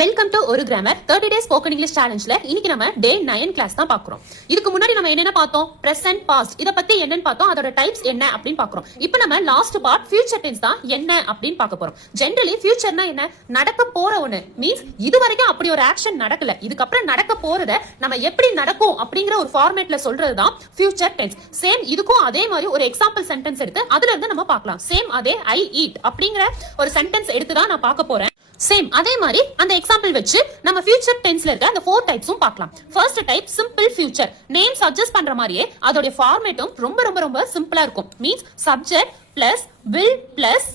Welcome to ஒரு grammar 30 days spoken English சேலஞ்ச்ல இன்னைக்கு நம்ம டே 9 கிளாஸ் தான் பாக்குறோம். இதுக்கு முன்னாடி நம்ம என்னென்ன பார்த்தோம்? பிரசன்ட், பாஸ்ட் இத பத்தி என்னன்னு பார்த்தோம். அதோட டைப்ஸ் என்ன அப்படின்னு பாக்குறோம். இப்போ நம்ம லாஸ்ட் பார்ட் ஃபியூச்சர் டென்ஸ் தான் என்ன அப்படின்னு பார்க்க போறோம். ஜெனரலி ஃபியூச்சர்னா என்ன? நடக்க போற ஒண்ணு மீன்ஸ் இது வரைக்கும் அப்படி ஒரு ஆக்ஷன் நடக்கல, இதுக்கப்புறம் நடக்க போறத நம்ம எப்படி நடக்கும் அப்படிங்கிற ஒரு ஃபார்மேட்ல சொல்றது தான் ஃபியூச்சர் டென்ஸ். சேம் இதுக்கும் அதே மாதிரி ஒரு எக்ஸாம்பிள் சென்டென்ஸ் எடுத்து அதுல இருந்து நம்ம பார்க்கலாம். சேம் அதே ஐ ஈட் அப்படிங்கிற ஒரு சென்டென்ஸ் எடுத்து தான் நான் பார்க்க போறேன். சேம் அதே மாதிரி அந்த எக்ஸாம்பிள் வச்சு நம்ம ஃபியூச்சர் டென்ஸ்ல இருக்க அந்த 4 டைப்ஸும் பார்க்கலாம். First type simple future. Name suggest பண்ற மாதிரியே அதோட ஃபார்மேட்டும் ரொம்ப ரொம்ப ரொம்ப சிம்பிளா இருக்கும். Means subject plus will plus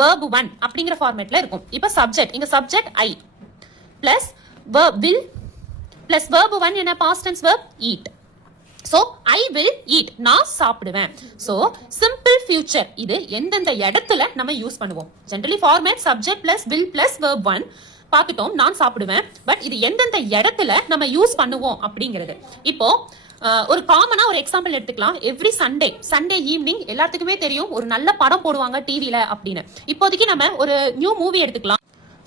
verb 1 அப்படிங்கிற ஃபார்மேட்ல இருக்கும். இப்போ சப்ஜெக்ட், இங்க subject I plus will plus verb 1 என்ன? Past tense verb eat. So I will eat, நான் சாப்பிடுவேன். So simple future இது எந்தெந்த இடத்துல நம்ம யூஸ் பண்ணுவோம்? Generally format subject plus will plus verb 1 பார்த்துட்டோம், நான் சாப்பிடுவேன். பட் இது எந்தெந்த இடத்துல நம்ம யூஸ் பண்ணுவோம் அப்படிங்கிறது. இப்போ ஒரு காமனா ஒரு எக்ஸாம்பிள் எடுத்துக்கலாம். எவ்ரி சண்டே ஈவினிங் எல்லாத்துக்குமே தெரியும் ஒரு நல்ல படம் போடுவாங்க டிவில அப்படின்னு. இப்போதைக்கு நம்ம ஒரு நியூ மூவி எடுத்துக்கலாம்.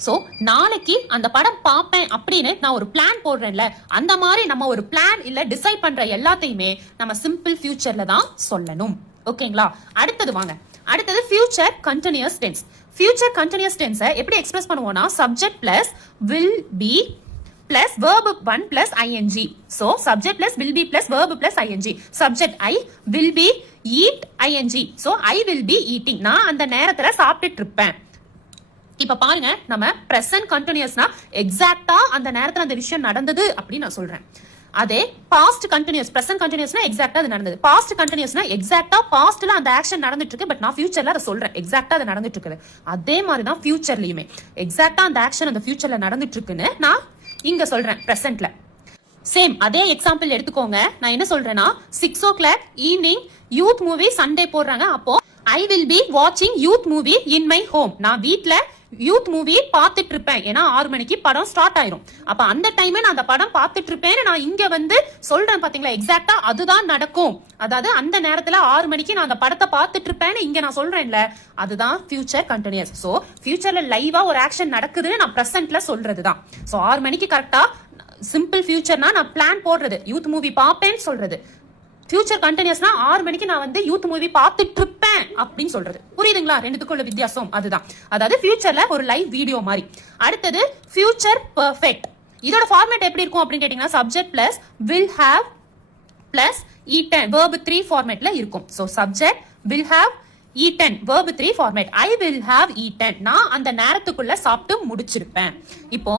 சோ நாளைக்கு அந்த படம் பார்ப்பேன் அப்படின்னு நான் ஒரு பிளான் போடுறேன்ல, அந்த மாதிரி நம்ம ஒரு பிளான் இல்ல டிசைட் பண்ற எல்லாத்தையுமே நம்ம சிம்பிள் ஃபியூச்சர்ல தான் சொல்லணும். ஓகேங்களா? அடுத்தது வாங்க. அடுத்தது future continuous tense. Future continuous டென்ஸை எப்படி எக்ஸ்பிரஸ் பண்ணுவோம்னா subject plus will be plus verb 1 plus ing. So subject plus will be plus verb plus ing. Subject I will be eat ing. So I will be eating. நான் அந்த நேரத்துல சாப்பிட்டுட்டு இருப்பேன். இப்ப பாருங்க, நம்ம பிரசன்ட் கண்டினியூஸ்னா எக்ஸாக்ட்டா அந்த நேரத்துல அந்த விஷயம் நடந்தது அப்படின்னு நான் சொல்றேன். அதே பாஸ்ட் கண்டினியூஸ், பிரசன்ட் கண்டினியூஸ்னா எக்ஸாக்ட்டா அது நடந்தது. பாஸ்ட் கண்டினியூஸ்னா எக்ஸாக்ட்டா பாஸ்ட்ல அந்த ஆக்ஷன் நடந்துட்டு இருக்கு, பட் நான் ஃபியூச்சர்ல அதை சொல்றேன் எக்ஸாக்ட்டா அது நடந்துட்டு இருக்குது. அதே மாதிரி தான் ஃபியூச்சர்லயுமே எக்ஸாக்ட்டா அந்த ஆக்ஷன் அந்த ஃபியூச்சர்ல நடந்துட்டு இருக்குன்னு நான் இங்க சொல்றேன் பிரசன்ட்ல. சேம் அதே எக்ஸாம்பிள் எடுத்துக்கோங்க. நான் என்ன சொல்றேன்னா 6 o'clock evening youth movie Sunday போடுறாங்க. அப்போ ஐ வில் பி வாட்சிங் youth movie in my home. நான் வீட்ல யூத் மூவி பார்த்துட்டு இருப்பேன். ஏன்னா 6 மணிக்கு படம் ஸ்டார்ட் ஆயிரும். அப்ப அந்த டைமே நான் அந்த படம் பார்த்துட்டு இருப்பேன்னு நான் இங்க வந்து சொல்றேன். பாத்தீங்களா? எக்ஸாக்ட்டா அதுதான் நடக்கும். அதாவது அந்த நேரத்துல 6 மணிக்கு நான் அந்த படத்தை பார்த்துட்டு இருப்பேன்னு இங்க நான் சொல்றேன்ல, அதுதான் ஃபியூச்சர் கண்டினியூஸ். சோ ஃபியூச்சர்ல லைவா ஒரு ஆக்ஷன் நடக்குதுன்னு நான் பிரசன்ட்ல சொல்றதுதான். சோ 6 மணிக்கு கரெக்டா சிம்பிள் ஃபியூச்சர்னா நான் பிளான் போடுறது, யூத் மூவி பார்ப்பேன்னு சொல்றது. ஃபியூச்சர் கண்டினியூஸ்னா 6 மணிக்கு நான் வந்து யூத் மூவி பார்த்துட்டு இருப்பேன் அப்படின்னு சொல்றது. புரியுதுங்களா? ரெண்டுத்துக்குள்ள வித்தியாசம் அதுதான். அதாவது ஃபியூச்சர்ல ஒரு லைவ் வீடியோ மாதிரி. அடுத்தது ஃபியூச்சர் பெர்ஃபெக்ட். இதோட ஃபார்மேட் எப்படி இருக்கும் அப்படின்னு கேட்டீங்கன்னா subject plus will have plus eaten verb 3 ஃபார்மேட்ல இருக்கும். So subject will have eaten verb 3 format. I will have eaten, நான் அந்த நேரத்துக்குள்ள சாப்பிட்டு முடிச்சிருப்பேன். இப்போ